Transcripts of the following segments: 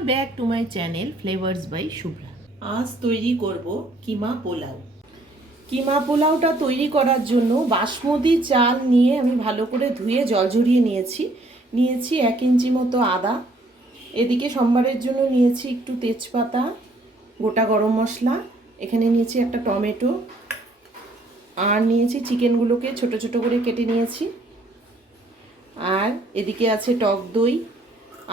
Welcome back to my channel flavours by Shubhra. আজ তৈরি করব কিমা পোলাও। কিমা পোলাওটা তৈরি করার জন্য বাসমতি চাল নিয়ে আমি ভালো করে ধুয়ে জল ঝরিয়ে নিয়েছি 1 ইঞ্চি মতো আদা। এদিকে সম্বারের জন্য নিয়েছি একটু তেজপাতা, গোটা গরম মশলা, এখানে নিয়েছি একটা টমেটো, আর নিয়েছি চিকেনগুলোকে ছোট ছোট করে কেটে নিয়েছি। আর এদিকে আছে টক দই,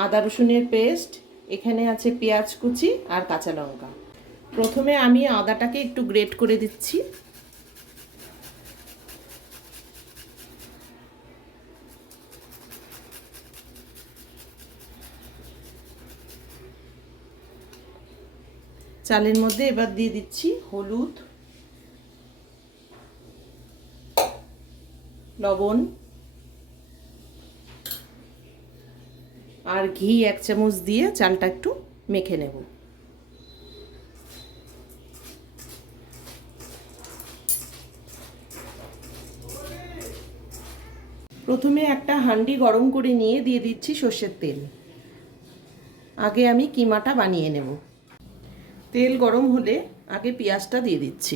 আদা রসুনের পেস্ট, এখানে আছে পেঁয়াজ কুচি আর কাঁচা লঙ্কা। প্রথমে আমি আদাটাকে একটু গ্রেট করে দিচ্ছি। চালের মধ্যে এবার দিয়ে দিচ্ছি হলুদ, লবণ আর ঘি 1 চামচ দিয়ে চালটা একটু মেখে নেব। প্রথমে একটা হাঁড়ি গরম করে নিয়ে দিয়ে দিচ্ছি সর্ষের তেল। আগে আমি কিমাটা বানিয়ে নেব। তেল গরম হলে আগে পেঁয়াজটা দিয়ে দিচ্ছি।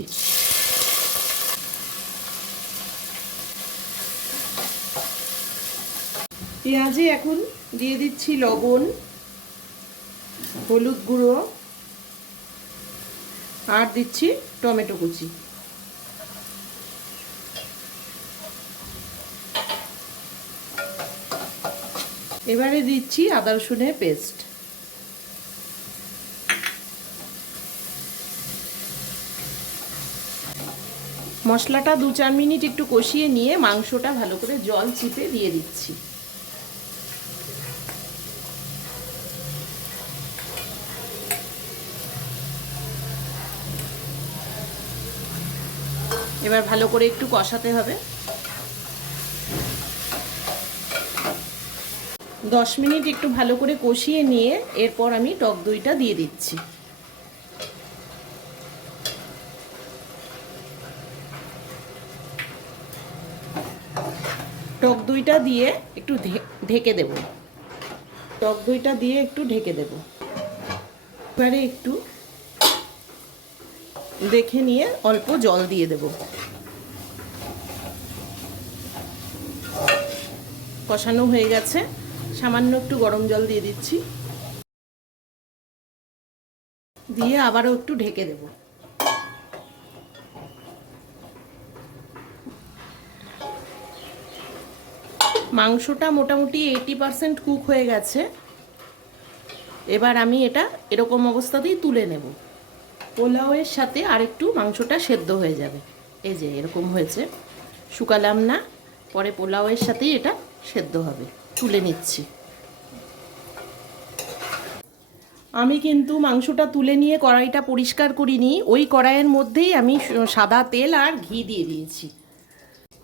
পেঁয়াজে এখন দিয়ে দিচ্ছি লবণ, হলুদ গুঁড়ো আর দিচ্ছি টমেটো কুচি। এবারে দিচ্ছি আদা রসুনের পেস্ট। মশলাটা 2-4 মিনিট একটু কষিয়ে নিয়ে মাংসটা ভালো করে জল চিপে দিয়ে দিচ্ছি। এবার ভালো করে একটু কষাতে হবে। 10 মিনিট একটু ভালো করে কষিয়ে নিয়ে এরপর আমি টক দইটা দিয়ে দিচ্ছি। টক দইটা দিয়ে একটু ঢেকে দেব। টক দইটা দিয়ে একটু ঢেকে দেব। এবারে একটু দেখে নিয়ে অল্প জল দিয়ে দেব। কষানো হয়ে গেছে, সামান্য একটু গরম জল দিয়ে দিচ্ছি, দিয়ে আবারও একটু ঢেকে দেব। মাংসটা মোটামুটি 80% কুক হয়ে গেছে। এবার আমি এটা এরকম অবস্থাতেই তুলে নেব। পোলাওয়ের সাথে আরেকটু মাংসটা সেদ্ধ হয়ে যাবে। এই যে এরকম হয়েছে, শুকালাম না, পরে পোলাওয়ের সাথেই এটা সেদ্ধ হবে। তুলে নিচ্ছি। আমি কিন্তু মাংসটা তুলে নিয়ে কড়াইটা পরিষ্কার করিনি, ওই কড়াইয়ের মধ্যেই আমি সাদা তেল আর ঘি দিয়ে দিয়েছি।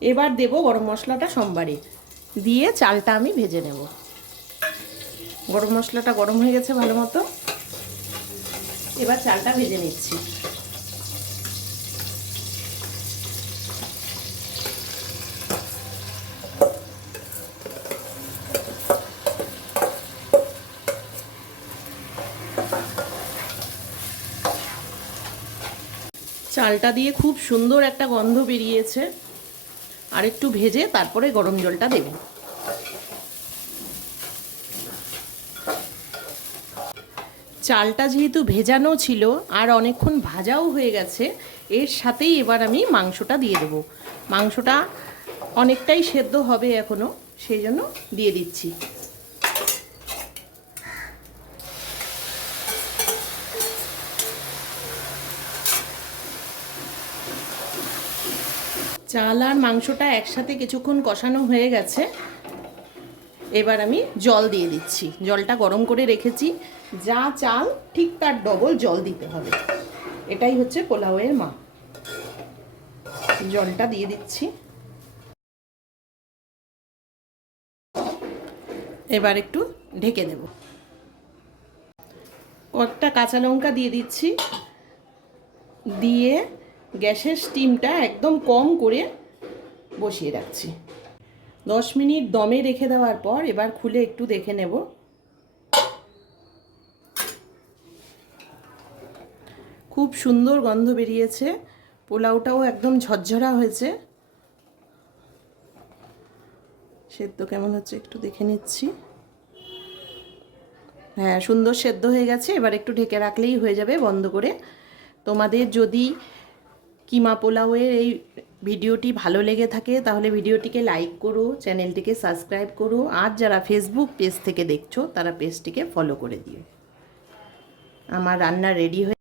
এবার দেব গরম মশলাটা সম্বারে দিয়ে চালটা আমি ভেজে নেব। গরম মশলাটা গরম হয়ে গেছে ভালো মতো, এবার চালটা ভেজে নিচ্ছি। চালটা দিয়ে খুব সুন্দর একটা গন্ধ বেরিয়েছে। আর একটু ভেজে তারপরে গরম জলটা দেব। চালটা যেহেতু ভেজানো ছিল আর অনেকক্ষণ ভাজাও হয়ে গেছে, এর সাথেই এবার আমি মাংসটা দিয়ে দেব। মাংসটা অনেকটাই সেদ্ধ হবে এখনো, সেই জন্য দিয়ে দিচ্ছি। চাল আর মাংসটা একসাথে কিছুক্ষণ কষানো হয়ে গেছে। এবার আমি জল দিয়ে দিচ্ছি। জলটা গরম করে রেখেছি, যা চাল ঠিক তার ডবল জল দিতে হবে। এটাই হচ্ছে পোলাওয়ের মাপ। জলটা দিয়ে দিচ্ছি। এবার একটু ঢেকে দেব। কয়েকটা কাঁচা লঙ্কা দিয়ে দিচ্ছি, দিয়ে গ্যাসের স্টিমটা একদম কম করে বসিয়ে রাখছি। 10 মিনিট দমে রেখে দেওয়ার পর এবার খুলে একটু দেখে নেব। খুব সুন্দর গন্ধ বেরিয়েছে, পোলাওটাও একদম ঝরঝরা হয়েছে। সেদ্ধ কেমন হচ্ছে একটু দেখে নিচ্ছি। হ্যাঁ, সুন্দর সেদ্ধ হয়ে গেছে। এবার একটু ঢেকে রাখলেই হয়ে যাবে বন্ধ করে। তোমাদের যদি কিমা পোলাওয়ের এই ভিডিওটি ভালো লেগে থাকে তাহলে ভিডিওটিকে লাইক করো, চ্যানেলটিকে সাবস্ক্রাইব করো, আর যারা ফেসবুক পেজ থেকে দেখছো তারা পেজটিকে ফলো করে দিও। আমার রান্না রেডি হয়ে